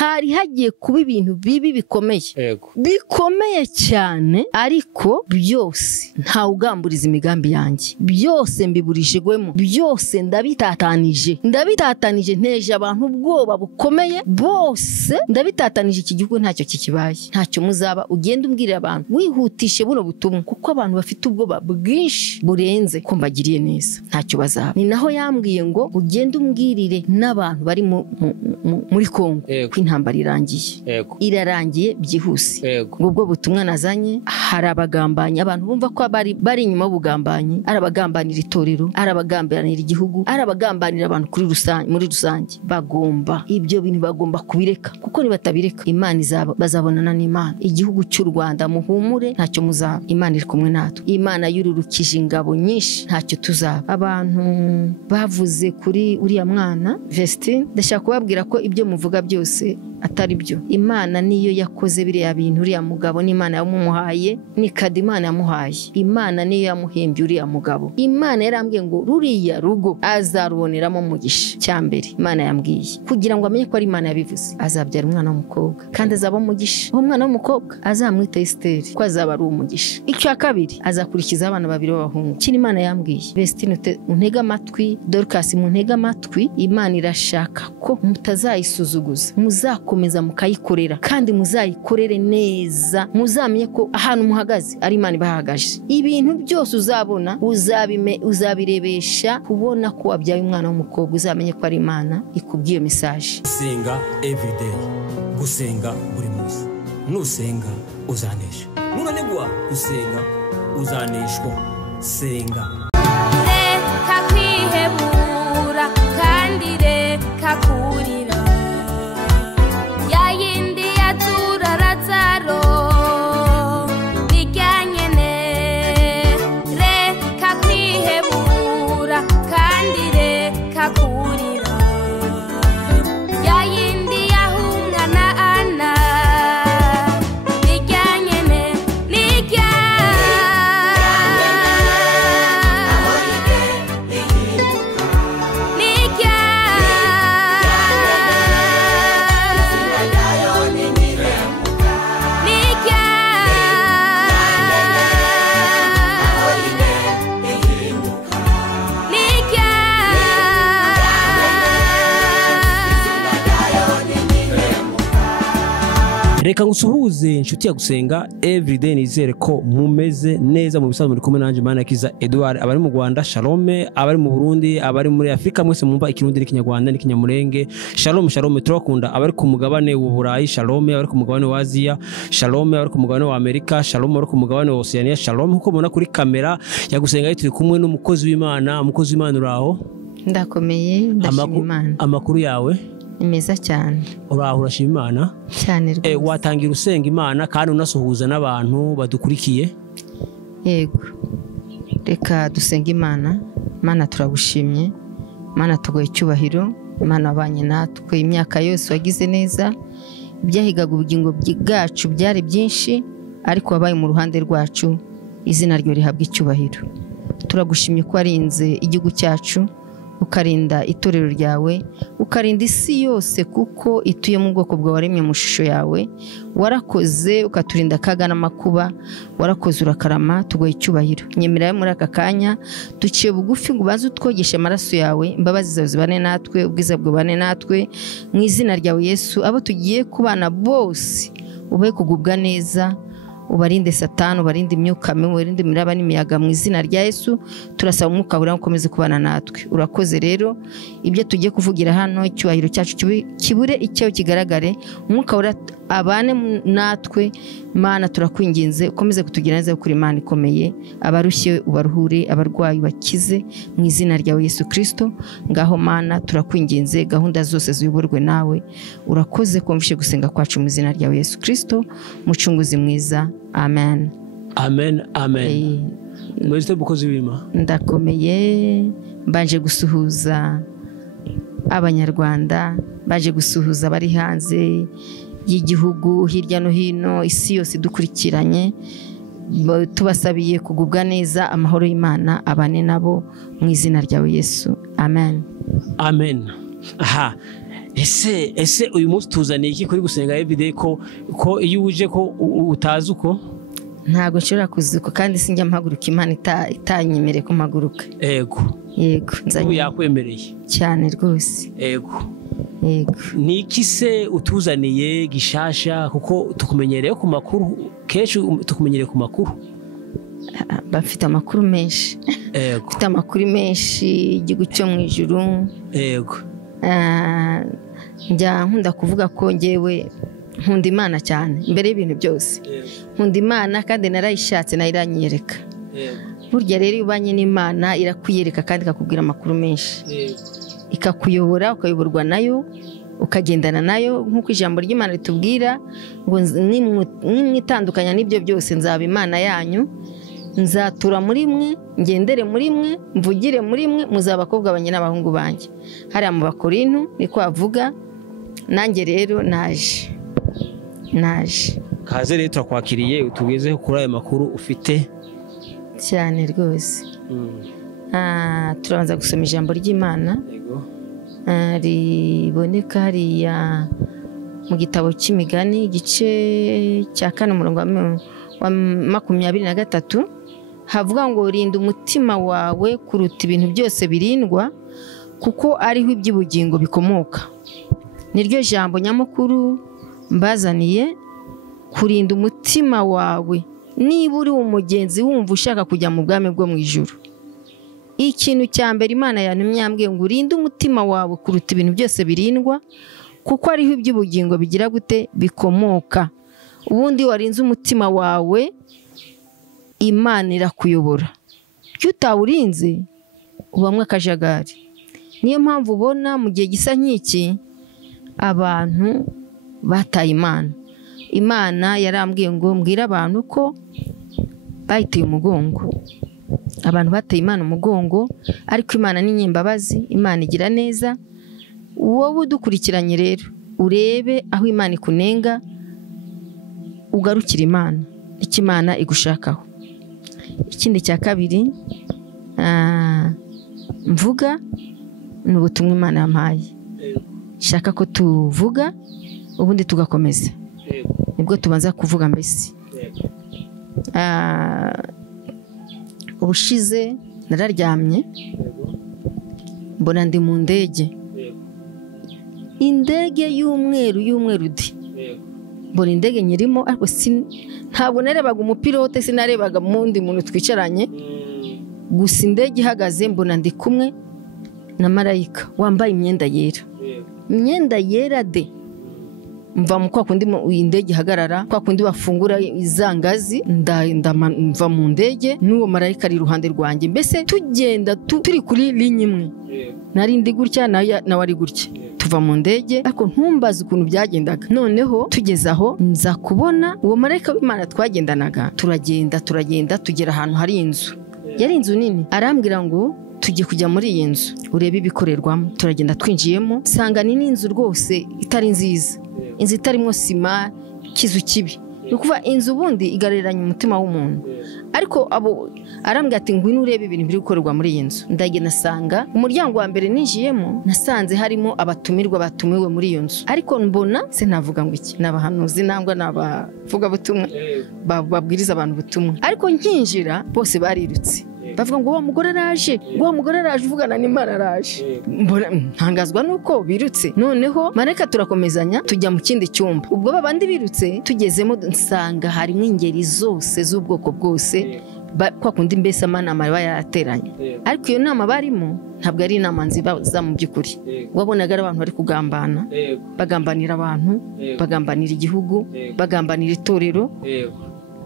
hari hagiye kuba ibintu bibi bikomeye cyane, ariko byose nta ugamburiza imigambi yanjye, byose mbiburishijwemo, byose ndabitatanije nteje abantu ubwoba bukomeye, bose ndabitatanije, iki gihugu ntacyo kikibaye, ntacyo muzaba. Ugenda umbwirira abantu wihutishe buno butumwa, kuko abantu bafite ubwoba bwinshi burenze ko mbagiriye neza, ntacyo bazaba. Ni naho yambwiye ngo ugende umbwirire n'abantu bari muri Congo ko intambara irarangiye byihuse. Ubwo butumwa nazanye, hari abagambanyi, abantu bumva ko bari inyuma y'ubugambanyi, ari abagambanira itorero, ari abagambanira igihugu, ari abagambanira abantu muri rusange. Ibyo bintu bagomba kubireka, kuko nibatabireka Imana bazabonana n'Imana. Igihugu cy'u Rwanda muhumure, ntacyo muzaba, Imana iri kumwe natwe. Imana yururukije ingabo nyinshi, ntacyo tuzaba. Abantu bavuze kuri uriya mwana Vestine, ndashaka kubabwira ko ibyo muvuga byose atari byo. Imana niyo yakoze biriya bintu, uriya mugabo n'Imana yamumuhaye, ni kadi Imana yamuhaye. Imana niyo yamuhembye uriya mugabo. Imana yarambwiye ngo ruriya rugo azaruboneramo umugisha. Cyambere Imana yambwiye kugira ngo amenye ko ari Imana yabivuze, azabyara umwana w'umukobwa kandi azaba umugisha. Uwo mwana w'umukobwa azamwita Esteri, ko azaba ari umugisha. Icya kabiri, azakurikiza abana babiri b'abahungu. Kini Imana yambwiye, Vestine untega amatwi, Dorcas muntega amatwi. Imana irashaka ko mutazayisuzuguza, muzakomeza mukayikorera, kandi muzayikorere neza. Muzamenye ko ahantu muhagaze ari Imana ibahagaje. Ibintu byose uzabona uzabirebesha kubona ko wabyaye umwana w'umukobwa, uzamenye ko ari Imana ikubwiye message. Gusenga everyday, gusenga buri munsi. Nusenga uzanesha, nunanigwa gusenga uzaneshwa. Senga. Reka kwihebura kandi reka kurira, yayindi yatura Lazaro bijyanyene. Reka kwihebura kandi reka kurira, yayindi yahumwa na Ana bijyanyene. Reka ngusuhuze inshuti ya gusenga everyday, nizere ko mumeze neza mu bisanzwe. Muri kumwe nanje Imana kiza Edouard, abari mu Rwanda shalom, abari mu Burundi, abari muri Afrika, mwese mumva ikirundi n'ikinyarwanda n'ikinyamurenge. Shalom turakunda. Abari ku mugabane w'Uburayi shalom, abari ku mugabane wa Aziya shalom, abari ku mugabane wa Amerika shalom, abari ku mugabane wa Oceania shalom. Uko mubona kuri kamera ya gusenga turi kumwe n'umukozi w'Imana. Umukozi w'Imana uraho? Ndakomeye, ndashima Imana. Amakuru yawe? Imeza cyane. Uraho urashima Imana? Cyane rwose. Watangira usenga Imana kandi unasuhuza n'abantu badukurikiye? Yego. Reka dusenga Imana. Imana turagushimye, Imana tugoye icyubahiro, Imana wabanye natwe imyaka yose wagize neza. Ibyahigaga ubugingo bwacu byari byinshi, ariko wabaye mu ruhande rwacu, izina ryo rihabwa icyubahiro. Turagushimye ko warinze igihugu cyacu, ukarinda itorero ryawe, ukarinda isi yose kuko ituye mu bwoko bwawe waremye mu shusho yawe. Warakoze ukaturinda akaga n'amakuba, warakoze urakarama, tugoye icyubahiro. Nyemerera muri aka kanya duciye bugufi ngo ubanze utwogeshe amaraso yawe, imbabazi zawe zibane natwe, ubwiza bwubane natwe, mu izina ryawe Yesu. Abo tugiye kubana bose ube kugubwa neza, ubarinde Satani, ubarinde imyuka mibi, ubarinde imiraba n'imiyaga, mu izina rya Yesu. Turasaba umwuka wera ukomeze kubana natwe. Urakoze rero, ibyo tugiye kuvugira hano icyubahiro cyacu kibure icyo kigaragare. Umwuka wera abane natwe. Mana turakwinginze ukomeze kutugira neza kuri Imana ikomeye. Abarushye ubaruhure, abarwayi bakize, mu izina rya Yesu Kristo. Ngaho Mana turakwinginze, gahunda zose ziyoborwe nawe. Urakoze kumvishe gusenga kwacu mu izina rya Yesu Kristo, mucunguzi mwiza. Amen. Amen. Amen. Mwese bukozi w'Imana. Ndakomeye, mbanje gusuhuza Abanyarwanda, baje gusuhuza bari hanze y'igihugu, hirya no hino, isi yose dukurikiranye. Tubasabiye kugubwa neza, amahoro y'Imana abane nabo mu izina rya Yesu. Amen. Amen. Aha. ese uyu munsi tuzaniye iki kuri gusenga everyday ko iyo uje ko utazi uko ntago nshobora kuzuko kandi sinjya mpaguruka Imana itanyemereye ko mpaguruka. Yego nzanye yakwemereye cyane rwose. Yego niki se utuzaniye gishasha kuko tukumenyereye ku makuru kenshi tukumenyereye ku makuru bafite amakuru menshi. Bafite amakuru menshi igihugu cyo mu ijuru. Njya nkunda kuvuga ko ngewe nkunda Imana cyane mbere y'ibintu byose. Nkunda Imana kandi narayishatse iranyereka. Burya rero iyo ubanye n'Imana irakwiyereka kandi ikakubwira amakuru menshi. Ikakuyobora ukayoborwa nayo ukagendana nayo nk'uko ijambo ry'Imana ritubwira ngo nimwitandukanya n'ibyo byose nzaba Imana yanyu, nzatura muri mwe, ngendere muri mwe, mvugire muri mwe, muzaba abakobwa banjye n'abahungu banjye. Hariya mu Bakorinto niko avuga. Nanjye rero naje kaze rero turakwakiriye utugezeho kuri aya makuru ufite cyane rwose. Turabanza gusoma ijambo ry'Imana riboneka hariya mu gitabo cy'imigani igice cya 4 umurongo wa 23 havuga ngo rinda umutima wawe kuruta ibintu byose birindwa kuko ariho iby'ubugingo bikomoka. Niryo jambo nyamukuru mbazaniye, kurinda umutima wawe niba uri umugenzi wumva ushaka kujya mu bwami bwo mu ijuru. Ikintu cya mbere Imana yantumye yambwiye ngo urinde umutima wawe kuruta ibintu byose birindwa kuko ariho iby'ubugingo bigira gute bikomoka. Ubundi warinze umutima wawe Imana irakuyobora. Iyo utawurinze ubamwe akajagari. Niyo mpamvu ubona mu gihe gisa nk'iki abantu bataye Imana. Imana yarambwiye ngo mbwira abantu ko bayiteye umugongo. Abantu bateye Imana umugongo, ariko Imana ni nyembabazi, Imana igira neza. Wowe udukurikiranye rero urebe aho Imana ikunenga ugarukira Imana icyo Imana igushakaho. Ikindi cya kabiri mvuga ni ubutumwa Imana yampaye. Shaka ko tuvuga ubundi tugakomeza. Nibwo tubanza kuvuga mbese. Ubushize nararyamye mbona ndi mu ndege. Indege y'umweru di. Mbona indege nyirimo ariko ntabwo narebaga umupilote, sinarebaga mundi muntu twicaranye. Gusa indege ihagaze mbona ndi kumwe na marayika wambaye imyenda yera. Imyenda yera de. Mva mu kwa kundi indege ihagarara, kwa kundi bafungura izangazi mva mu ndege n'uwo marayika ari iruhande rwanjye. Mbese tugenda turi kuri linye imwe. Nari ndi gutya nawe ari gutya. Tuva mu ndege ariko ntumbaze ukuntu byagendaga. Noneho tugeze aho nza kubona uwo marayika w'Imana twagendanaga. Turagenda tugera ahantu hari inzu. Yari inzu nini. Arambwira ngo tugiye kujya muri iyi nzu urebe ibikorerwamo. Turagenda twinjiyemo sanga ni inzu rwose itari nziza. Inzu itarimo sima, kizu kibi. Nukuva inzu bundi igareranya umutima w'umuntu. Ariko abo arambwira ati ngwino urebe ibintu biri gukorerwa muri iyi nzu. Ndagenda nasanga umuryango wa mbere ninjiyemo nasanze harimo abatumirwa batumiwe muri iyo nzu. Ariko mbona sinavuga ngo iki nabahanuzi nangwa nabavuga butumwa babwiriza abantu butumwa. Ariko nkinjira bose barirutse. Bavuga ngo uwo mugore araje, uvugana n'Imana araje. Ntangazwa nuko birutse. Noneho mareka turakomezanya tujya mu kindi cyumba. Ubwo babandi birutse tugezemo nsanga harimo ingeri zose z'ubwoko bwose. Kwa kundi mbese amanama yateranye. Ariko iyo nama barimo ntabwo ari inama nziza mu by'ukuri. Wabonaga ari abantu bari kugambana, bagambanira abantu, bagambanira igihugu, bagambanira itorero.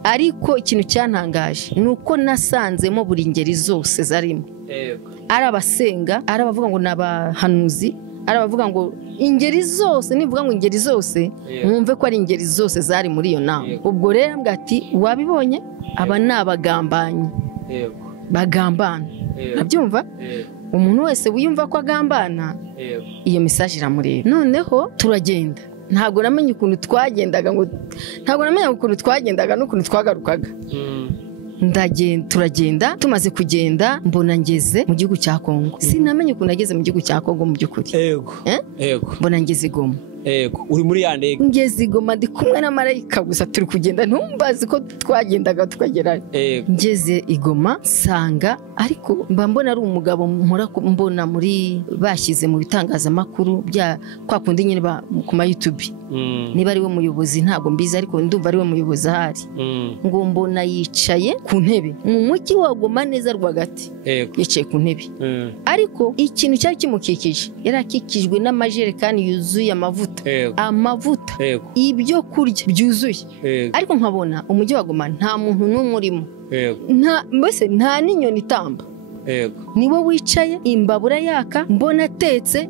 Ariko ikintu cyantangaje nuko nasanzemo buri ngeri zose zarimo. Ari abasenga, ari abavuga ngo nabahanuzi, ari abavuga ngo ingeri zose. Nivuga ngo ingeri zose mwumve ko ari ingeri zose zari muri iyo nama. Ubwo rero mbwati wabibonye aba nabagambanyi bagambana. Nabyumva umuntu wese wiyumva ko agambana iyo message iramureba. Noneho turagenda. Ntabwo namenye ukuntu twagendaga n'ukuntu twagarukaga. turagenda tumaze kugenda mbona ngeze mu gihugu cya Congo sinamenye ukuntu nageze mu gihugu cya Congo mu byukuri yego mbona ngeze Goma yego uri muri ya ndege ngeze i Goma ndi kumwe na marayika gusa turi kugenda ntumbazi ko twagendaga tukagera ngeze i Goma nsanga ariko mba mbona ari umugabo mbona muri bashyize mu bitangazamakuru bya kwa kundi nyine ku ma YouTube niba ari we muyobozi ntabwo mbizi ariko ndumva ari we muyobozi ahari ngo mbona yicaye ku ntebe mu mujyi wa Goma neza rwagati yicaye ku ntebe ariko ikintu cyari kimukikije yarakikijwe n'amajerekani yuzuye amavuta ibyo kurya byuzuye ariko nkabona umujyi wa Goma nta muntu n'umwe urimo mbese nta n'inyoni itamba niwe wicaye imbabura yaka mbona atetse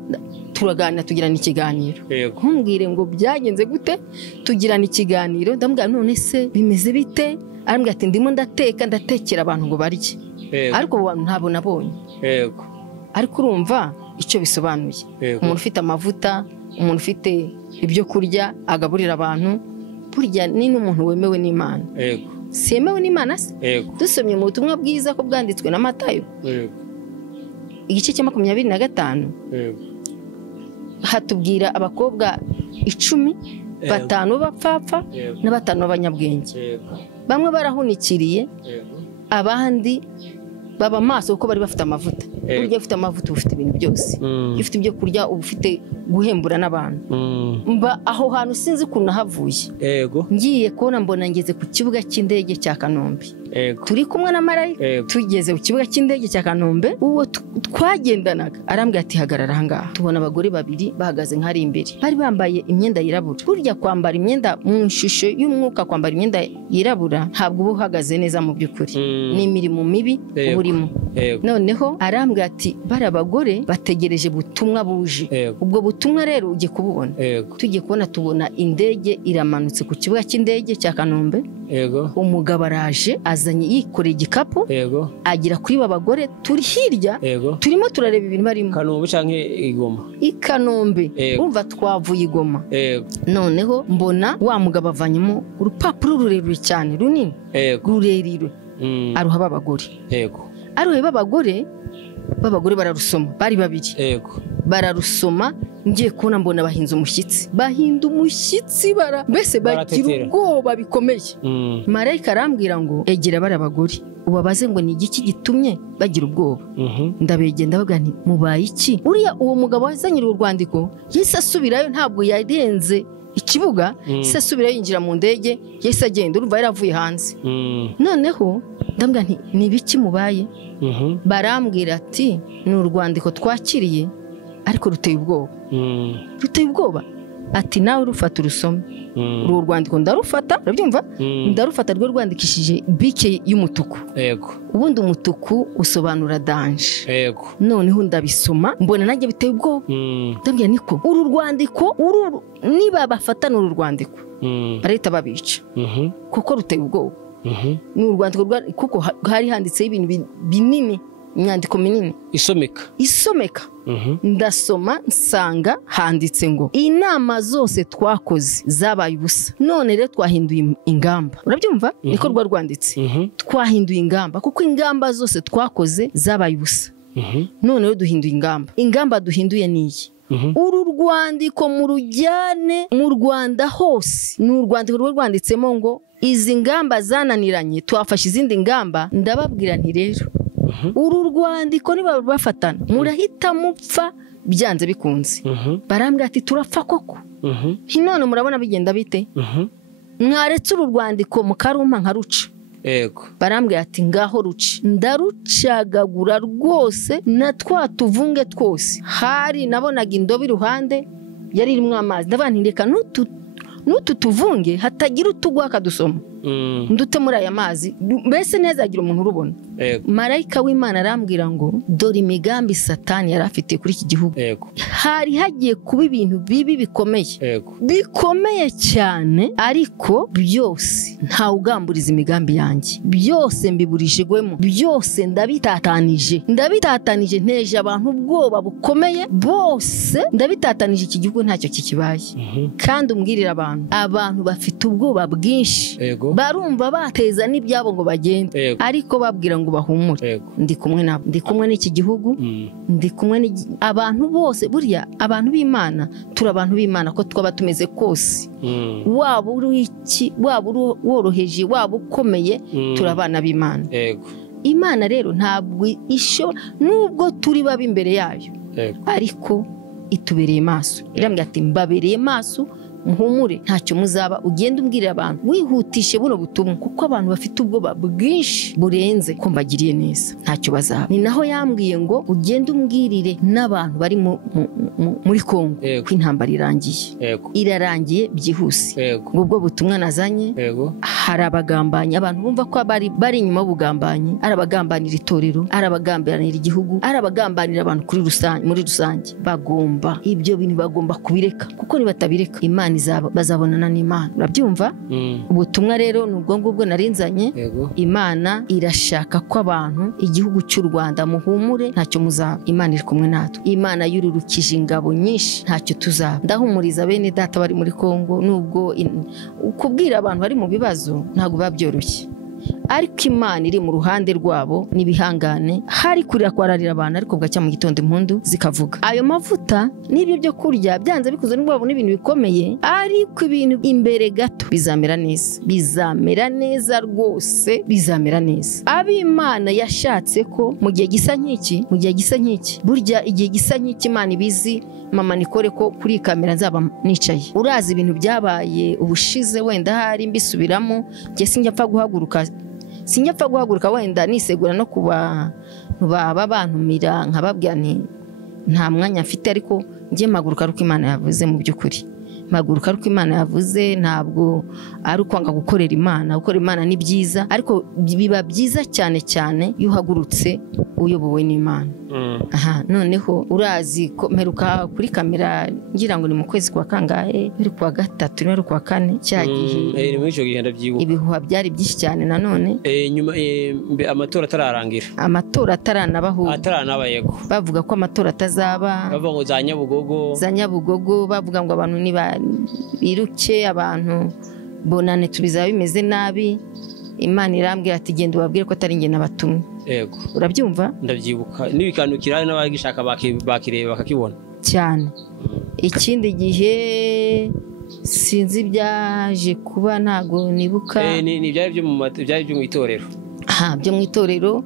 turaganira tugirana ikiganiro nkumbwire ngo byagenze gute tugirana ikiganiro ndamubwira none se bimeze bite arambwira ati ndimo ndatekera abantu ngo barye ariko abantu ntabwo nabonye ariko urumva icyo bisobanuye umuntu ufite amavuta umuntu ufite ibyo kurya agaburira abantu burya ni n'umuntu wemewe n'Imana semewe n'Imana se dusomye mu butumwa bwiza ko bwanditswe na Matayo igice cya 25 hatubwira abakobwa 10 batanu bapfapfa na batanu b'abanyabwenge bamwe barahunikiriye abandi baba maso kuko bari bafite amavuta burya ufite amavuta ufite ibintu byose ufite ibyo kurya ufite guhembura n'abantu mba aho hantu sinzi ukuntu havuye ngiye kubona mbona ngeze ku kibuga cy'indege cya Kanombe turi kumwe na marayika tugeze ku kibuga cy'indege cya Kanombe uwo twagendanaga arambwira ati hagarara ahangaha tubona abagore babiri bahagaze nk'ari imbere bari bambaye imyenda yirabura burya kwambara imyenda mu shusho y'umwuka kwambara imyenda yirabura ntabwo uba uhagaze neza mu by'ukuri ni imirimo mibi urimo noneho arambwira ati bari abagore bategereje butumwa buje ubwo butumwa rero ugiye kububona tugiye kubona tubona indege iramanutse ku kibuga cy'indege cya Kanombe umugabo araje azanye yikoreye igikapu agira kuri babagore turi hirya turimo turareba ibintu barimo Kanombe canke Igoma Kanombe umva twavuye Igoma noneho mbona wa mugabo avanyemo urupapuro rurerure cyane runini rurerire aruha babagore aruhe babagore bararusoma bari babiri bararusoma ngiye kubona mbona bahinda umushyitsi mbese bagira ubwoba bikomeye marayika arambwira ngo egera bari abagore ubabaze ngo ni igiki gitumye bagira ubwoba ndabegenda bavuga nti mubaye iki uriya uwo mugabo wazanye urwandiko yese asubirayo ntabwo yarenze ikibuga yese asubirayo yinjira mu ndege yese agenda urumva yaravuye hanze noneho ndambwira nti ni biki mubaye barambwira ati ni urwandiko twakiriye ariko ruteye ubwoba ati nawe rufata urusome uru rwandiko ndarufata urabyumva ndarufata rwo rwandikishije bike y'umutuku ubundi umutuku usobanura danje noneho ndabisoma mbona nanjye biteye ubwoba ndabwira niko uru rwandiko niba bafatana uru rwandiko barahita babica kuko ruteye ubwoba ni urwandiko kuko hari handitseho ibintu binini imyandiko minini isomeka ndasoma nsanga handitse ngo inama zose twakoze zabaye ubusa none rero twahinduye ingamba urabyumva niko rwa rwanditse twahinduye ingamba kuko ingamba zose twakoze zabaye ubusa none rero duhinduye ingamba duhinduye niyi uru rwandiko mu rujyane mu Rwanda hose ni urwandiko rwo rwanditsemo ngo izi ngamba zananiranye twafashe izindi ngamba ndababwira nti rero uru rwandiko niba bafatana murahita mupfa byanze bikunze barambwira ati turapfa koko none murabona bigenda bite mwaretse uru rwandiko mukaruma nkaruca barambwira ati ngaho ruci ndarucagagura rwose na twatuvunge twose hari nabonaga indobo iruhande yari irimo amazi ndabantireka n'utu tuvunge hatagira utugwa akadusoma ndute muri aya mazi mbese neza agira umuntu urubona marayika w'Imana arambwira ngo dore imigambi satani yari afite kuri iki gihugu hari hagiye kuba ibintu bibi bikomeye cyane ariko byose ntawugamburiza imigambi yanjye byose mbiburishijwemo byose ndabitatanije nteje abantu ubwoba bukomeye bose ndabitatanije iki gihugu ntacyo kikibaye kandi umbwirira abantu bafite ubwoba bwinshi barumva bateza n'ibyabo ngo bagende, ariko babwira ngo bahumure. Ndi kumwe nabo, ndi kumwe n'iki gihugu, ndi kumwe abantu bose. Burya abantu b'Imana turi abantu b'Imana ko twaba tumeze kose, waba uri iki, waba woroheje, waba ukomeye, turi abana b'Imana. Imana rero ntabwo nubwo turi babi imbere yayo, ariko itubereye maso. Irambwira ati mbabereye maso, muhumure ntacyo muzaba. Ugenda umbwirira abantu, wihutishe buno butumwa, kuko abantu bafite ubwoba bwinshi burenze ko mbagiriye neza, ntacyo bazaba. Ni naho yambwiye ngo ugende umbwirire n'abantu bari muri Congo ko intambara irangiye, irarangiye byihuse. Ubwo butumwa nazanye, hari abagambanyi, abantu bumva ko bari inyuma y'ubugambanyi, ari abagambanira itorero, ari abagambanira igihugu, ari abagambanira abantu muri rusange. Bagomba ibyo bintu bagomba kubireka, kuko nibatabireka Imana bazabonana n'Imana. Urabyumva? Ubutumwa rero nubwo ngubwo narinzanye. Imana irashaka ko abantu, igihugu cy'u Rwanda, muhumure ntacyo muzaba. Imana iri kumwe natwe. Imana yururukije ingabo nyinshi, ntacyo tuzaba. Ndahumuriza bene data bari muri Congo, nubwo kubwira abantu bari mu bibazo ntabwo babyoroshye, ariko Imana iri mu ruhande rwabo n'ibihangane. Hari kurira kwararira abantu, ariko bwacya mu gitondo impundu zikavuga. Ayo mavuta n'ibyo byo kurya byanze bikuze n'ubwabo n'ibintu bikomeye, ariko ibintu imbere gato bizamera neza, bizamera neza rwose, bizamera neza. Ab'Imana yashatse ko mu gihe gisa nk'iki, burya igihe gisa nk'iki Imana ibizi. Mama Nikore ko kuri kamera nzaba nicaye, urazi ibintu byabaye ubushize, wenda hari mbisubiramo. Nge sinjya guhaguruka wenda nisegura no kuba bantumira nkababwira nta mwanya mfite, ariko ngiye maguruka ariko Imana yavuze. Mu by'ukuri maguruka ariko Imana yavuze, ntabwo ari ukwanga gukorera Imana. Gukora Imana ni byiza, ariko biba byiza cyane cyane iyo uhagurutse uyobowe n'Imana. Noneho urazi ko mperuka kuri kamera ngira ngo ni mu kwezi kwa kangahe, biri kwa gatatu n'ari kwa kane, cyagiye ni muri cyo gihe ndabyibuka. Ibihuha byari byinshi cyane. Nanone nyuma amatora atararangira, amatora ataranabayego, bavuga ko amatora atazaba, bavuga ngo za Nyabugogo, bavuga ngo abantu biruke, abantu bonane tubizaba bimeze nabi. Imana irambwira ati genda ubabwire ko atari nge nabatumye. Urabyumva? Ndabyibuka. Nibikanukira n'abagishaka bakireba bakakibona cyane. Ikindi gihe sinzi byaje kuba, ntago nibuka. Ni byari byo mu itorero. Byo mu itorero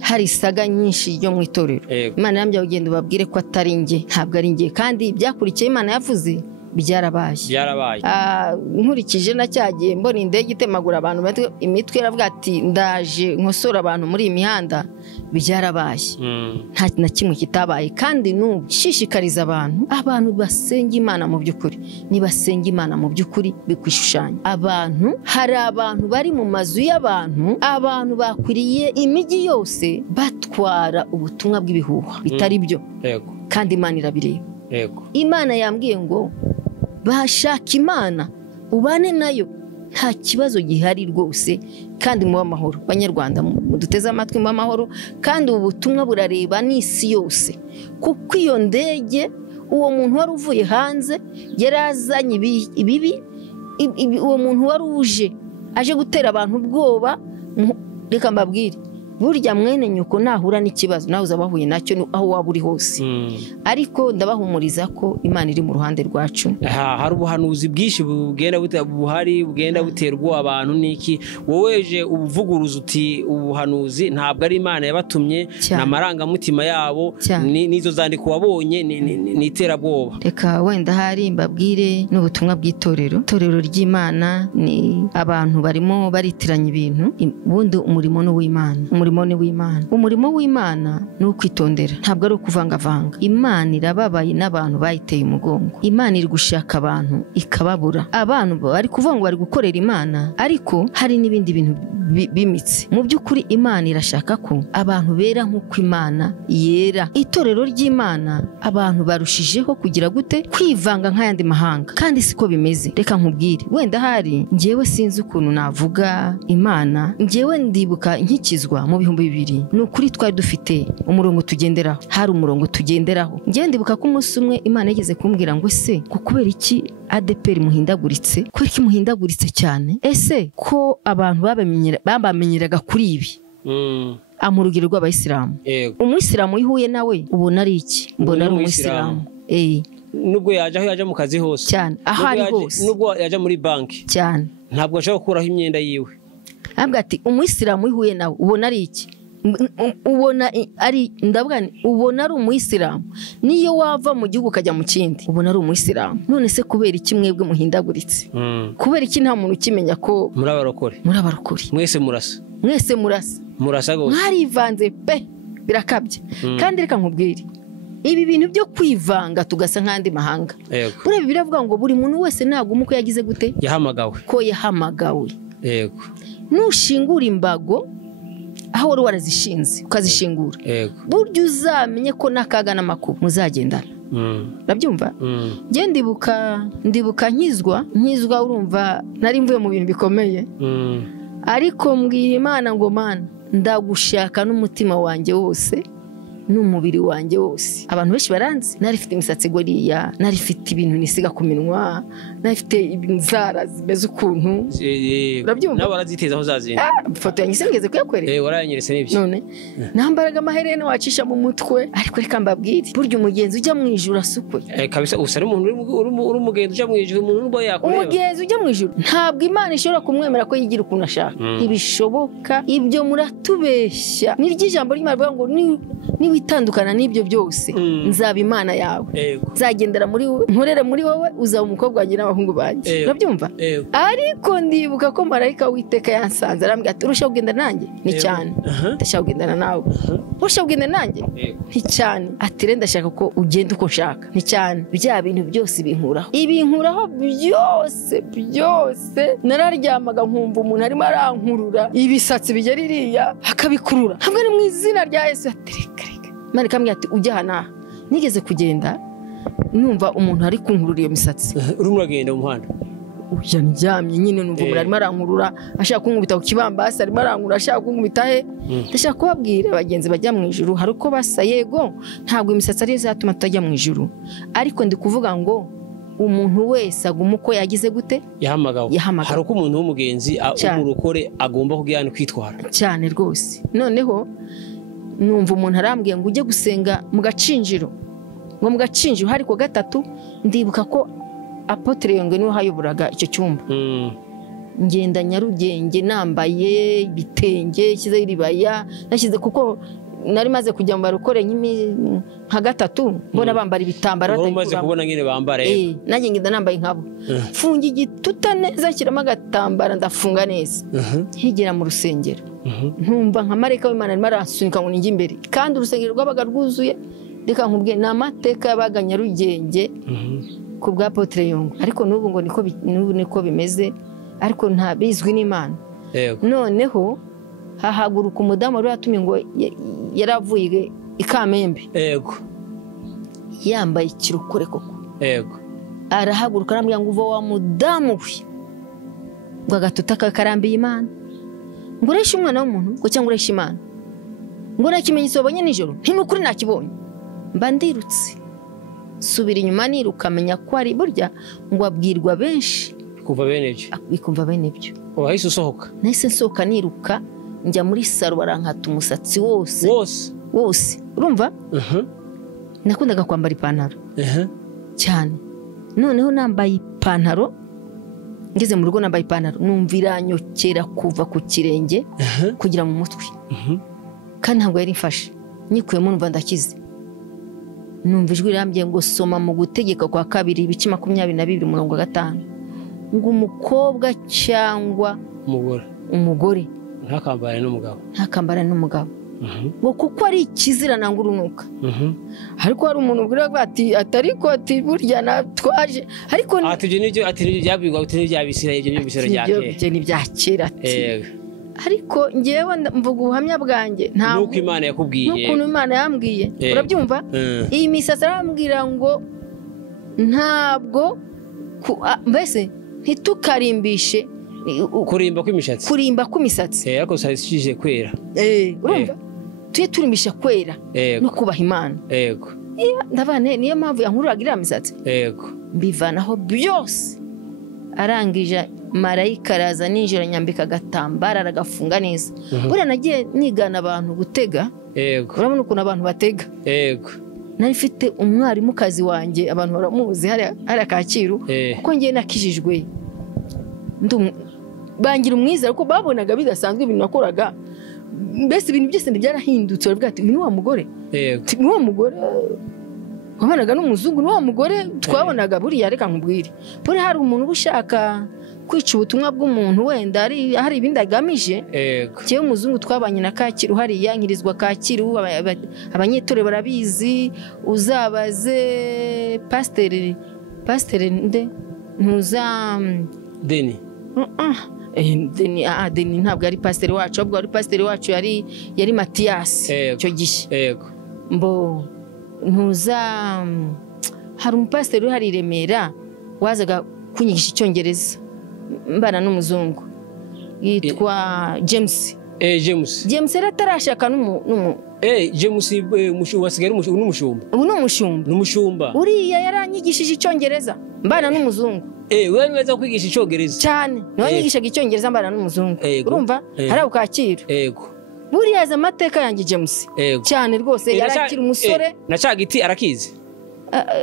hari saga nyinshi byo mu itorero. Imana yambye ugenda ubabwire ko atari nge, ntabwo ari nge, kandi byakurikiye Imana yavuze byarabaye. Nkurikije na cyagiye mbona indege itemagura abantu imitwe, iravuga ati ndaje nkosora abantu muri iyi mihanda. Byarabaye, nta na kimwe kitabaye. Kandi n'ubu shishikariza abantu basenga Imana mu by'ukuri, nibasenga Imana mu by'ukuri bikwishushanya. Hari abantu bari mu mazu y'abantu, abantu bakwiriye imijyi yose batwara ubutumwa bw'ibihuha bitari byo, kandi Imana irabireba. Imana yambwiye ngo bashaka Imana ubane nayo, nta kibazo gihari rwose, kandi mu amahoro. Banyarwanda muduteze amatwi, mu amahoro, kandi ubu butumwa burareba n'isi yose. Kuko iyo ndege, uwo muntu wari uvuye hanze yarazanye ibibi, uwo muntu wari aje gutera abantu ubwoba. Reka mbabwire, burya mwene nyuko nahura n'ikibazo nawe uzabahuye nacyo aho waba uri hose, ariko ndabahumuriza ko Imana iri mu ruhande rwacu. Hari ubuhanuzi bwinshi bugenda bugenda buterwa abantu n'iki. Woweje ubuvuguruza uti ubuhanuzi ntabwo ari Imana yabatumye, n'amarangamutima yabo, nizo zandiko wabonye, ni iterabwoba. Reka wenda hari mbabwire n'ubutumwa bw'itorero. Itorero ry'Imana ni abantu barimo baritiranya ibintu. Ubundi umurimo n'uw'Imana. Umurimo w'Imana ni ukwitondera, ntabwo ari ukuvangavanga. Imana irababaye n'abantu bayiteye umugongo. Imana iri gushaka abantu ikababura. Abantu bari kuvuga ngo bari gukorera Imana, ariko hari n'ibindi bintu bimitse. Mu by'ukuri Imana irashaka ko abantu bera nk'uko Imana yera. Itorero ry'Imana abantu barushijeho kugira gute? Kwivanga nk'ayandi mahanga, kandi siko bimeze. Reka nkubwire, wenda hari njyewe sinzi ukuntu navuga Imana. Njyewe ndibuka nkikizwa mu 2000 ni ukuri twari dufite umurongo tugenderaho, hari umurongo tugenderaho. Ngiye ndibuka ko umunsi umwe Imana yageze kumbwira ngo se kubera iki ADPR muhindaguritse, kubera iki muhindaguritse cyane, ese ko abantu babamenyeraga kuri ibi amurugiro rw'abayisilamu. Umuyisilamu yihuye nawe ubona ari iki? Mbona ari umuyisilamu. Nubwo yaje mu kazi hose cyane, aho ari hose, nubwo yaje muri banki cyane, ntabwo ashaka gukuraho imyenda yiwe. Ambwa ati umuyisilamu yihuye nawe ubona ari iki? Ubona ari ndabwana, ubona ari umuyisilamu. Niyo wava mu gihugu ukajya mu kindi ubona ari umuyisilamu. None se kubera iki mwebwe muhindaguritse? Kubera iki nta muntu ukimenya ko muri abarokore? Mwese murasa gose, mwarivanze pe, birakabye. Kandi reka nkubwire, ibi bintu byo kwivanga tugasa nk'andi mahanga, bure biravuga ngo buri muntu wese naguma uko yagize gute, yahamagawe. Yego, nushingura imbago aho wari warazishinze ukazishingura, buryo uzamenye ko nakaga n'amakuba muzagendana. Urabyumva? Ngiye ndibuka nkizwa, urumva nari mvuye mu bintu bikomeye, ariko mbwira Imana ngo Mana, ndagushaka n'umutima wanjye wose n'umubiri wanjye wose. Abantu benshi baranzi narifite imisatsi goriya, narifite ibintu nisiga ku minwa, narifite inzara zimeze ukuntu. Urabyumva? Nawe waraziteza aho zazinze. Foto yanjye singeze kuyakwereka. Waranyeretse n'ibyo. None nambaraga amaherena wacisha mu mutwe, ariko reka mbabwire, buryo umugenzi ujya mu ijuru asukwe. Kabisa, usari umuntu uri umugenzi ujya mu ijuru, umuntu n'ubwo yakureba. Umugenzi ujya mu ijuru ntabwo Imana ishobora kumwemera ko yigira ukuntu ashaka. Ibishoboka, ibyo muratubeshya. Ni ry'ijambo ry'Imana rivuga ngo niwitandukana n'ibyo byose nzaba Imana yawe, nzagendera muri wowe, nkorere muri wowe, uzaba umukobwa wanjye n'abahungu banjye. Urabyumva? Ariko ndibuka ko marayika w'Iteka yansanze arambwira ati urashaka kugenda nanjye? Ni cyane. Ndashaka kugendana nawe. Urashaka kugenda nanjye? Ni cyane. Ati renda ndashaka ko ugenda uko ushaka. Ni cyane. Bya bintu byose ibinkuraho byose. Nararyamaga nkumva umuntu arimo arankurura ibisatsi bigera iriya akabikurura, hamwe ni mu izina rya Yesu. Mani kamwe ati ujya hana. Nigeze kugenda numva umuntu ari kunkurura iyo misatsi. Urimo uragenda mu muhanda, ujya ndyamye nyine numva umuntu arimo arankurura, ashaka kunkubita ku kibambasi, arimo arankurura ashaka kunkubita he. Ndashaka kubabwira abagenzi bajya mu ijuru hari uko basa. Yego, ntabwo imisatsi ari izatuma tutajya mu ijuru, ariko ndi kuvuga ngo umuntu wese aguma uko yagize gute, yahamagawe. Hari uko umuntu w'umugenzi umurokore agomba kugirana kwitwara cyane rwose. Noneho numva umuntu arambwiye ngo ujye gusenga mu gacinjiro, ngo mu gacinjiro hari ko gatatu. Ndibuka ko apotre yongwe niwe hayoburaga icyo cyumba. Ngenda Nyarugenge nambaye ibitenge, kize iribaya nashyize, kuko nari maze kujya mu barokore nka gatatu, mbona bambara ibitambara batayikuramo. Kubona ngene bambara nanjye ngenda nambaye nkabo, funga igituta neza, kiramo agatambara ndafunga neza. Higera mu rusengero, ntumva nka marayika w'Imana arimo aransunika ngo ninjye imbere, kandi urusengero rwabaga rwuzuye. Reka nkubwiye n'amateka yabaga Nyarugenge ku bwa apotre yongwe, ariko n'ubu ngo niko bimeze, ariko nta bizwi n'Imana. Noneho hahaguruka umudamu wari yatumye ngo yaravuye ikamembe, yambaye ikirokore koko. Arahaguruka arambwira ngo uva wa mudamu we, ngo agatuta kakarambiye Imana, ngo ureshe umwana w'umuntu, ngo cyangwa ureshe Imana, ngo nakimenyetso wabonye nijoro ntimukuri nakibonye. Mba ndirutse subira inyuma niruka, menya ko ari burya ngo abwirwa benshi bikumva bene ibyo. Wahise usohoka? Nahise nsohoka niruka njya muri saro, barankata umusatsi wose. Urumva? Nakundaga kwambara ipantaro cyane. Noneho nambaye ipantaro, ngeze mu rugo nambaye ipantaro, numva iranyokera kuva ku kirenge kugira mu mutwe, kandi ntabwo yari mfashe. Nyikuyemo numva ndakize. Numva ijwi rirambye ngo soma mu gutegeka kwa 2:22:5, ngo umukobwa cyangwa umugore ntakambara n'umugabo, ngo kuko ari ikizira nanga urunuka. Ariko hari umuntu ubwira ati atari ko ati burya natwaje, ariko ati byabigwa byabisira ibyo bya kera. Ariko ngewe mvuga ubuhamya bwanjye, nuko Imana yakubwiye, nukuntu Imana yambwiye. Urabyumva? Iyi misatsi arambwira ngo ntabwo mbese ntitukarimbishe kurimba kw'imishatsi ariko sashije kwera urumva tuye turimisha kwera no kubaha Imana ndabane niyo mpamvu yankururaga iriya misatsi mbivanaho byose arangije marayika araza ninjira nyambika agatambara aragafunga neza buriya nagiye nigana abantu gutega urabona ukuntu abantu batega nari mfite umwarimukazi wanjye abantu baramuzi hari Kacyiru kuko ngiye nakijijwe bangira umwizera ko babonaga bidasanzwe ibintu nakoraga mbese ibintu byose byarahindutse baravuga ati ni wa mugore ni wa mugore wabanaga n'umuzungu ni wa mugore twabonaga buriya reka nkubwire buri hari umuntu ubushaka kwica ubutumwa bw'umuntu wenda hari ibindi agamije cyo umuzungu twabanye na Kacyiru hari yankirizwa Kacyiru abanyetore barabizi uzabaze pasteur nde ntuza Deni ntabwo ari pasteur wacu ahubwo ari pasteur wacu yari Mathias cyo gihe mbo ntuza hari umupasiteri hari Remera wazaga kunyigisha icyongereza mbana n'umuzungu yitwa James aratarashaka James wasigaye n'umushumba uriya yaranyigishije icyongereza mbana n'umuzungu wewe weza kwigisha icyongereza cyane no nyigishaga icyongereza mbana n'umuzungu urumva hari Kacyiru buriya za amateka yanjye James cyane rwose yarakira umusore na cya giti arakizi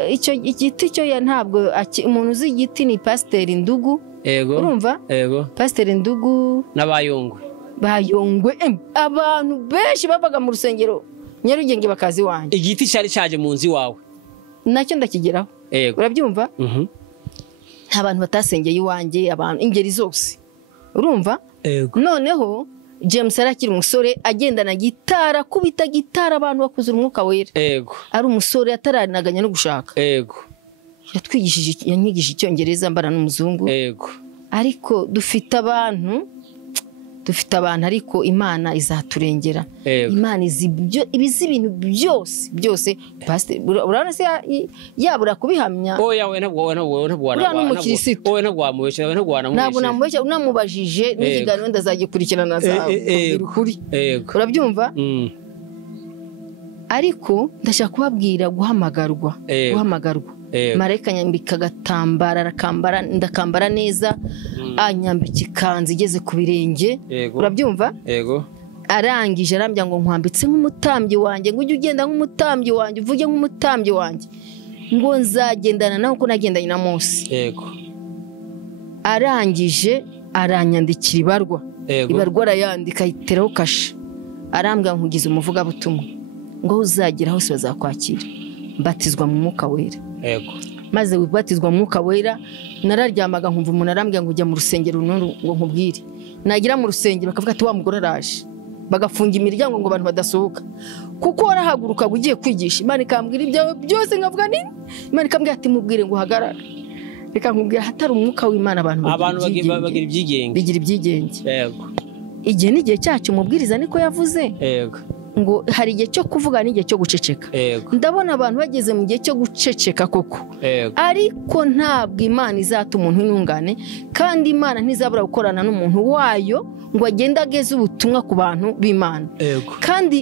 icyo igiti cyo ya ntabwo umuntu uzi igiti ni pasteur Ndugu urumva pasteur Ndugu n'abayongwe abantu benshi babaga mu rusengero Nyarugenge bakazi wanjye igiti cyari cyaje mu nzi wawe nacyo ndakigeraho urabyumva abantu batasengeye iwanjye abantu ingeri zose urumva noneho James arakira umusore agendana gitara kubita gitara abantu bakuze umwuka wera ari umusore ataranaganya no gushaka yatwigishije yanyigishije icyongereza mbana n'umuzungu ariko dufite abantu ariko Imana izaturengera Imana ibizi ibintu byose urabona se yabura kubihamya we ntabwo namubeshya unamubajije n'ikiganiro ndazagikurikirana ukuri urabyumva ariko ndashaka kubabwira guhamagarwa marayika nyambika agatambara ndakambara neza anyambika ikanzu igeze ku birenge urabyumva arangije arambya ngo nkwambitse nk'umutambyi wanjye ngo ujye ugenda nk'umutambyi wanjye uvuge nk'umutambyi wanjye ngo nzagendana nawe uko nagendanye na Mose arangije aranyandikira ibarwa arayandika ayiteraho kashe arambya nkugize umuvugabutumwa ngo uzagera hose bazakwakira mbatizwa mu mwuka wera maze wibatizwa mu mwuka wera nararyamaga nkumva umuntu arambya ngo ujya mu rusengero ngo nkubwire nagira mu rusengero bakavuga ati wa mugore araje bagafunga imiryango ngo abantu badasohoka kuko warahaguruka ugiye kwigisha Imana ikambwira ibyawe byose ngavuga nini Imana ikambwira ati mubwire ngo hagarara reka nkubwira hatari umwuka w'Imana abantu bigira ibyigenge igihe n'igihe cyacu umubwiriza niko yavuze ngo hari igihe cyo kuvuga n'igihe cyo guceceka ndabona abantu bageze mu gihe cyo guceceka koko ariko ntabwo Imana izata umuntu intungane kandi Imana ntizabura gukorana n'umuntu wayo ngo agende ageze ubutumwa ku bantu b'Imana kandi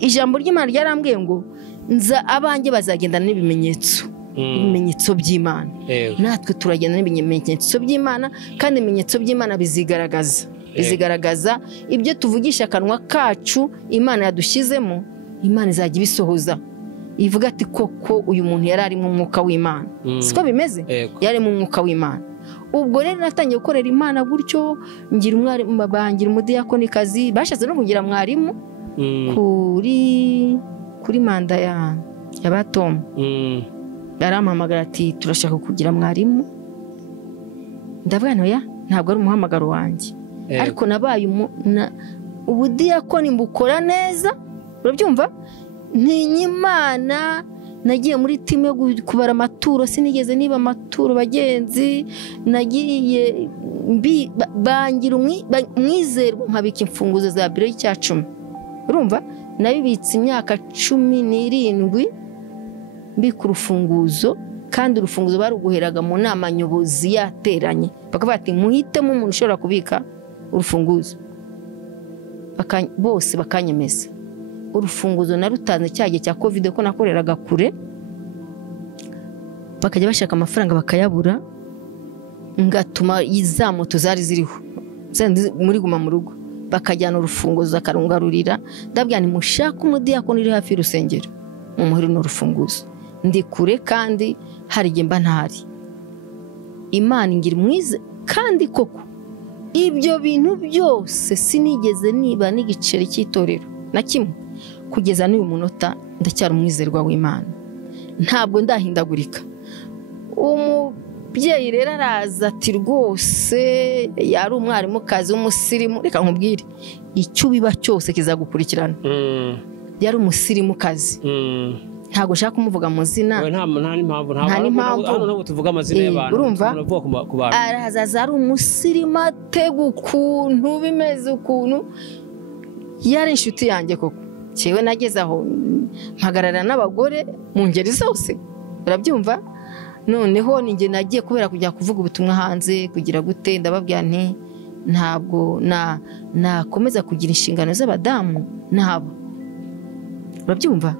ijambo ry'Imana ryarambwiye ngo abanjye bazagendana n'ibimenyetso by'Imana natwe turagenda n'ibimenyetso by'Imana kandi ibimenyetso by'Imana bizigaragaza ibyo tuvugisha akanwa kacu Imana yadushyizemo Imana izajya ibisohoza ivuga ati koko uyu muntu yari ari mu mwuka w'Imana siko bimeze yari mu mwuka w'Imana ubwo rero natangiye gukorera Imana gutyo ngira umwarimu bangira umudiyakonikazi bashatse no kugira mwarimu kuri manda ya Batom yarampamagara ati turashaka kugira mwarimu ndavuga ntabwo ari umuhamagaro wanjye ariko nabaye ubudiyakoni mbukora neza urabyumva Imana nagiye muri timu yo kubara amaturo sinigeze niba amaturo bagenzi nagiye bangira umwizerwa nkabika imfunguzo za biro y'Icyacumi urumva nabibitse imyaka 17 mbika urufunguzo kandi urufunguzo baruguheraga mu nama nyobozi yateranye bakavuga ati muhitemo umuntu ushobora kubika urufunguzo bose bakanyemeza. Urufunguzo narutanze cyagiye cya covid ko nakoreraga kure, bakajya bashaka amafaranga bakayabura, ngatuma iza moto zari ziriho muri guma mu rugo bakajyana urufunguzo akarungarurira, ndabwira ni mushaka umudiyakoni uri hafi y'urusengero mumuhere n'urufunguzo, ndi kure kandi hari igihe mba ntahari. Imana ingira mwize kandi koko ibyo bintu byose sinigeze niba n'igiceri cy'itorero na kimwe, kugeza n'uyu munota ndacyari umwizerwa w'Imana, ntabwo ndahindagurika. Umubyeyi rero araza ati rwose yari umwarimu kazi w'umusirimu, reka nkubwire icyo biba cyose kizagukurikirana. Yari umusirimu kazi, ntago shaka kumuvuga mu zina, nta n'impamvu ntabwo tuvuga amazina y'abantu, urumva ku bantu. Araza ari umusirimu atega ukuntu bimeze ukuntu, yari inshuti yanjye koko. Cyewe nageze aho mpagarara n'abagore mu ngeri zose, urabyumva. Noneho ninjye nagiye kubera kujya kuvuga ubutumwa hanze kugira gute, ndababwira nti ntabwo nakomeza kugira inshingano z'abadamu nabo, urabyumva.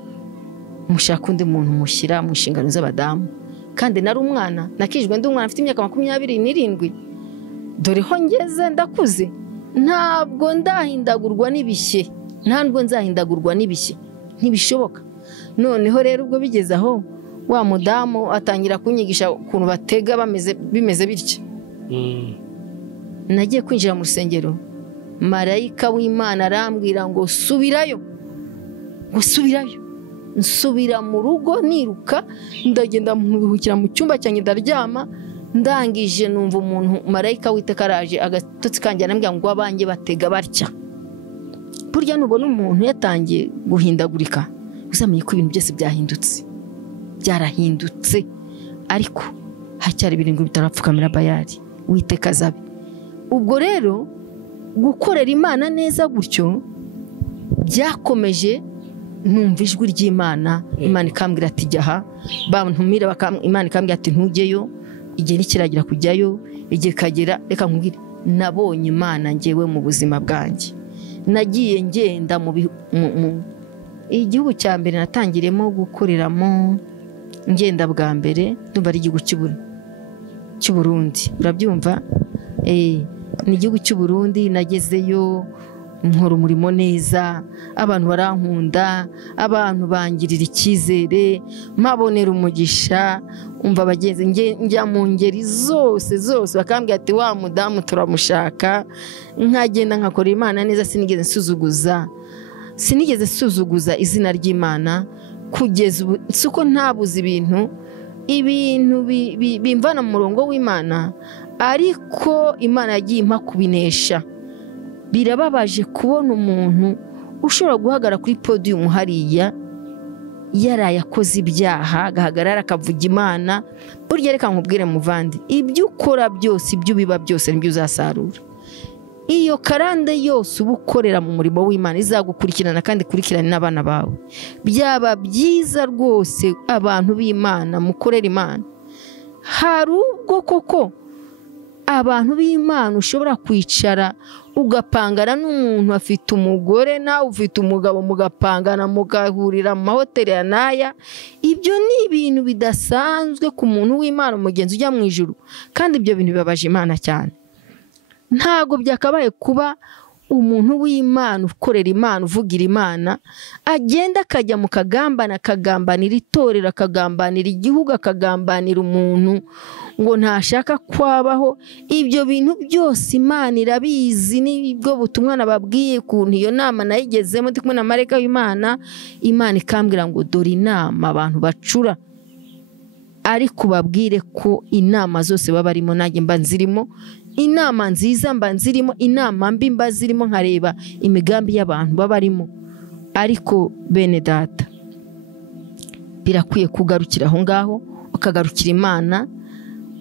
Mushaka undi muntu mushyira mu nshingano z'abadamu, kandi nari umwana, nakijwe ndi umwana afite imyaka 27, dore ho ngeze ndakuze, ntabwo ndahindagurwa n'ibishye, ntabwo nzahindagurwa n'ibishye, ntibishoboka. Noneho rero ubwo bigeze aho wa mudamu atangira kunyigisha ukuntu batega bimeze bityo, nagiye kwinjira mu rusengero, marayika w'Imana arambwira ngo subirayo, nsubira mu rugo niruka, ndagenda mpubukira mu cyumba cyanjye ndaryama. Ndangije numva umuntu marayika w'Iteka araje, agatotsi kanjye arambwira ngo abanjye batega batya. Burya nubona umuntu yatangiye guhindagurika uzamenye ko ibintu byose byarahindutse, ariko hacyari ibirindwi bitarapfukamira Bayali w'Iteka azabe. Ubwo rero gukorera Imana neza gutyo byakomeje. Numva ijwi ry'Imana, Imana ikambwira ati jyaha, bantumira Imana ikambwira ati ntujyeyo, igihe nikiragira kujyayo, igihe kagera. Reka nkubwire, nabonye Imana ngewe mu buzima bwanjye. Nagiye ngenda mu igihugu cya mbere natangiremo gukoreramo, ngenda bwa mbere ndumva ari igihugu cy'u Burundi, urabyumva. Ni igihugu cy'u Burundi, nagezeyo nkora umurimo neza, abantu barankunda, abantu bangirira icyizere, mpabonera umugisha. Umva bagenzi njya mu ngeri zose bakambwira ati wa mudamu turamushaka. Nkagenda nkakora Imana neza, sinigeze suzuguza izina ry'Imana kugeza ubu. Suko ntabuze ibintu bimvana mu murongo w'Imana, ariko Imana yagiye impa kubinesha. Birababaje kubona umuntu ushobora guhagarara kuri podium hariya yaraye akoze ibyaha, agahagarara akavuga Imana. Burya reka nkubwire muvandi, ibyo ukora byose, ibyo biba byose nibyo uzasarura. Iyo karande yose uba ukorera mu murimo w'Imana izagukurikirana kandi ikurikirane n'abana bawe. Byaba byiza rwose abantu b'Imana mukorera Imana. Hari ubwo koko abantu b'Imana ushobora kwicara ugapangana n'umuntu afite umugore nawe ufite umugabo, mugapangana mugahurira mu mahoteli ya naya. Ibyo ni ibintu bidasanzwe ku muntu w'Imana, umugenzi ujya mu ijuru, kandi ibyo bintu bibabaje Imana cyane. Ntago byakabaye kuba umuntu w'Imana ukorera Imana, uvugira Imana, agenda akajya mu kagambana, akagambanira itorero, akagambanira igihugu, akagambanira umuntu ngo ntashaka kwabaho. Ibyo bintu byose Imana irabizi. Nibwo butumwa nababwiye ukuntu iyo nama nayigezemo ndi kumwe na marayika w'Imana. Imana ikambwira ngo dore inama abantu bacura, ariko babwire ko inama zose baba barimo nanjye mba nzirimo. Inama nziza mba nzirimo, inama mbi mba zirimo, nkareba imigambi y'abantu baba barimo. Ariko bene data, birakwiye kugarukira aho ngaho, ukagarukira Imana.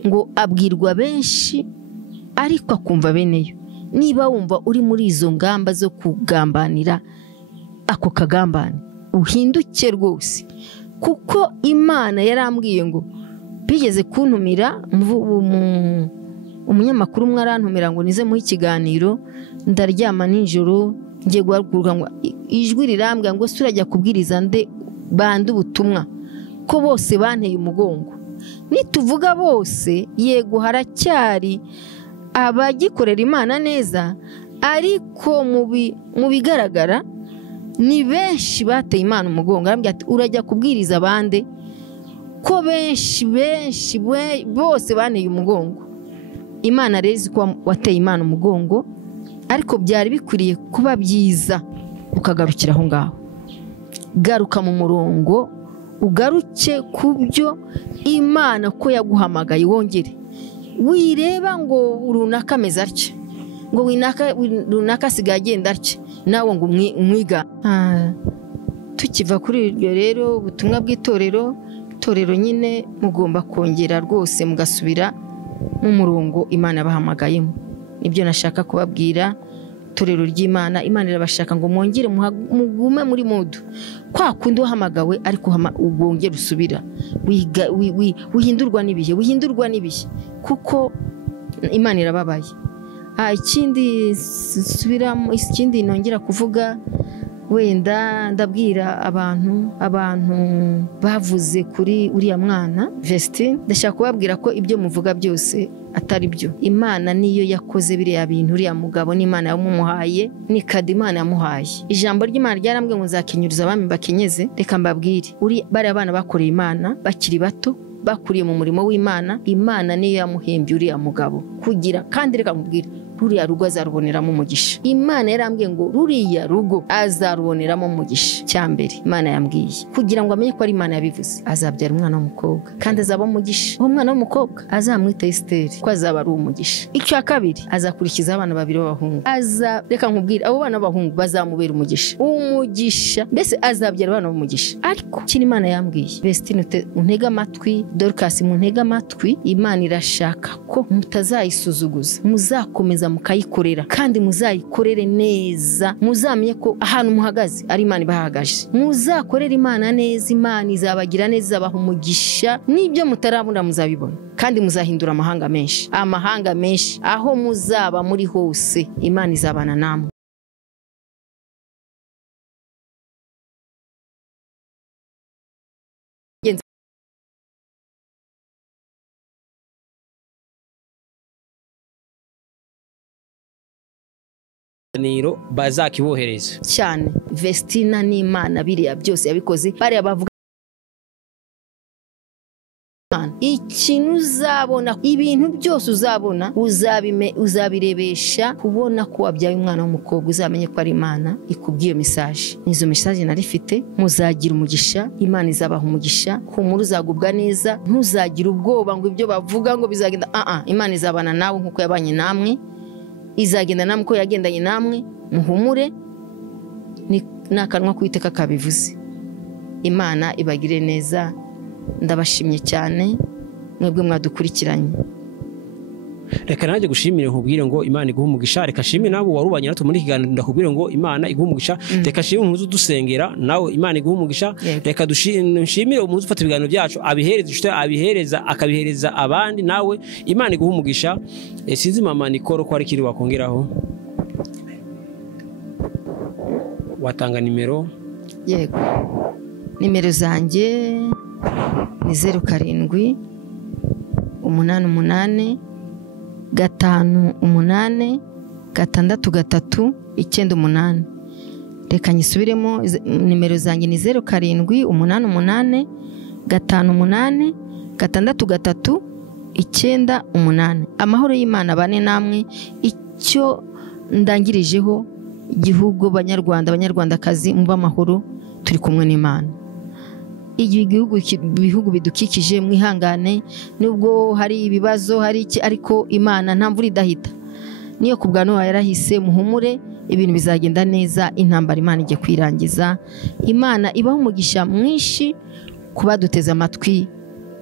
Ngo abwirwa benshi ariko akumva beneyo. Niba wumva uri muri izo ngamba zo kugambanira ako kagambane, uhinduke rwose, kuko Imana yarambwiye ngo bigeze kuntumira umunyamakuru umwe arantumira ngo nize mu ikiganiro, ndaryama nijoro ngiye guhaguruka ngo ijwi rirambwira ngo surajya kubwiriza nde bantu ubutumwa ko bose banteye umugongo. Nituvuga bose yego haracyari abagikorera Imana neza, ariko mu bigaragara ni benshi bateye Imana umugongo. Arambwira ati urajya kubwiriza abande ko benshi bose banteye umugongo. Imana rezi ko wateye Imana umugongo, ariko byari bikwiriye kuba byiza ukagarukira aho ngaho. Garuka mu murongo, ugaruke kubyo Imana ko yaguhamagaye, wongere wireba ngo runaka ameze atya, ngo runaka asigaye agenda atya, nawe ngo umwiga. Tukiva kuri iryo rero ubutumwa bw'itorero, itorero nyine mugomba kongera rwose mugasubira mu murongo Imana yabahamagayemo. Nibyo nashaka kubabwira. Itorero ry'Imana, Imana irabashaka ngo mwongere mugume muri modu kwa kundi wahamagawe, ariko ubwongere usubira wihindurwa n'ibihe, kuko Imana irababaye. Ikindi nongera kuvuga, wenda ndabwira abantu bavuze kuri uriya mwana Vestine, ndashaka kubabwira ko ibyo muvuga byose atari byo. Imana niyo yakoze biriya bintu, uriya mugabo n'Imana yamumuhaye, ni kadi Imana yamuhaye. Ijambo ry'Imana ryarambwiye ngo nzakenyuruza abami bakenyeze. Reka mbabwire, bari abana bakoreye Imana bakiri bato, bakuriye mu murimo w'Imana. Imana niyo yamuhembye uriya mugabo kugira, kandi reka mubwire, ruriya rugo azaruboneramo umugisha. Imana yarambwiye ngo ruriya rugo azaruboneramo umugisha. Cyambere Imana yambwiye kugira ngo amenye ko ari Imana yabivuze, azabyara umwana w'umukobwa kandi azaba umugisha. Uwo mwana w'umukobwa azamwita Esteri, ko azaba ari umugisha. Icya kabiri, azakurikiza abana babiri b'abahungu. Reka nkubwire, abo bana b'abahungu bazamubera umugisha, mbese azabyara abana b'umugisha. Ariko kiri Imana yambwiye, Vestine untega amatwi, Dorcas muntega amatwi, Imana irashaka ko mutazayisuzuguza, muzakomeza mukayikorera, kandi muzayikorere neza. Muzamenye ko ahantu muhagaze ari Imana ibahagaje. Muzakorera Imana neza, Imana izabagira neza, izabaha umugisha. N'ibyo mutarabona muzabibona, kandi muzahindura amahanga menshi. Aho muzaba muri hose Imana izabana namwe. bazakibohereza cyane. Vestine n'Imana biriya byose yabikoze. Bariya bavuga ikintu uzabona, ibintu byose uzabona, uzabirebesha kubona ko wabyaye umwana w'umukobwa. Uzamenye ko ari Imana ikubwiye message. Nizo message narifite. Muzagira umugisha, Imana izabaha umugisha, kumuru uzagubwa neza, ntuzagira ubwoba ngo ibyo bavuga ngo bizagenda. Imana izabana nawe nkuko yabanye namwe, izagenda namwe ko yagendanye namwe. Muhumure, n'akanwa kwiteka kabivuze. Imana ibagire neza. Ndabashimye cyane mwebwe mwadukurikiranye. Reka nanjye gushimire nkubwire ngo Imana iguhe umugisha. Reka shimire nabo warubanye natwe muri kiganiro, ndakubwire ngo Imana iguhe umugisha. Reka shimire umuzu dusengera nawe, Imana iguhe umugisha. Reka dushimire umuzu ufata ibiganiro byacu, abihereza akabihereza abandi, nawe Imana iguhe umugisha. Sinzi mama Nikoro ko ari kiri wakongeraho, watanga nimero. Yego, nimero zanjye ni 07 88 58 6 9 Reka nyisubiremo, nimero zanjye ni 07 88 58 6 9. Amahoro y'Imana bane namwe. Icyo ndangirijeho, igihugu, banyarwandakazi, muba amahoro, turi kumwe n'Imana. Ibihugu bidukikije mwihangane, nubwo hari ibibazo, hari iki, ariko Imana nta mvura idahita. Niyo kubwa Nowa yarahise, muhumure, ibintu bizagenda neza. Intambara Imana igiye kwirangiza. Imana ibaho umugisha mwinshi kuba duteze amatwi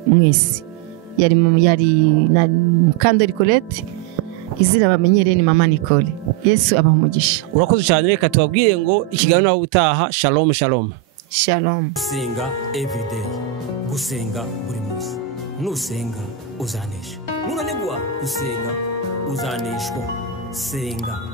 mwese. Yari na Mukandori Colette, izina bamenyereye ni mama Nicole. Yesu abaho umugisha. Urakoze cyane. Reka tubabwire ngo ikiganiro naho utaha. Shalom. Shalom. Gusenga everyday, gusenga buri munsi. nusenga uzanesha, nunanigwa gusenga uzaneshwa. Senga.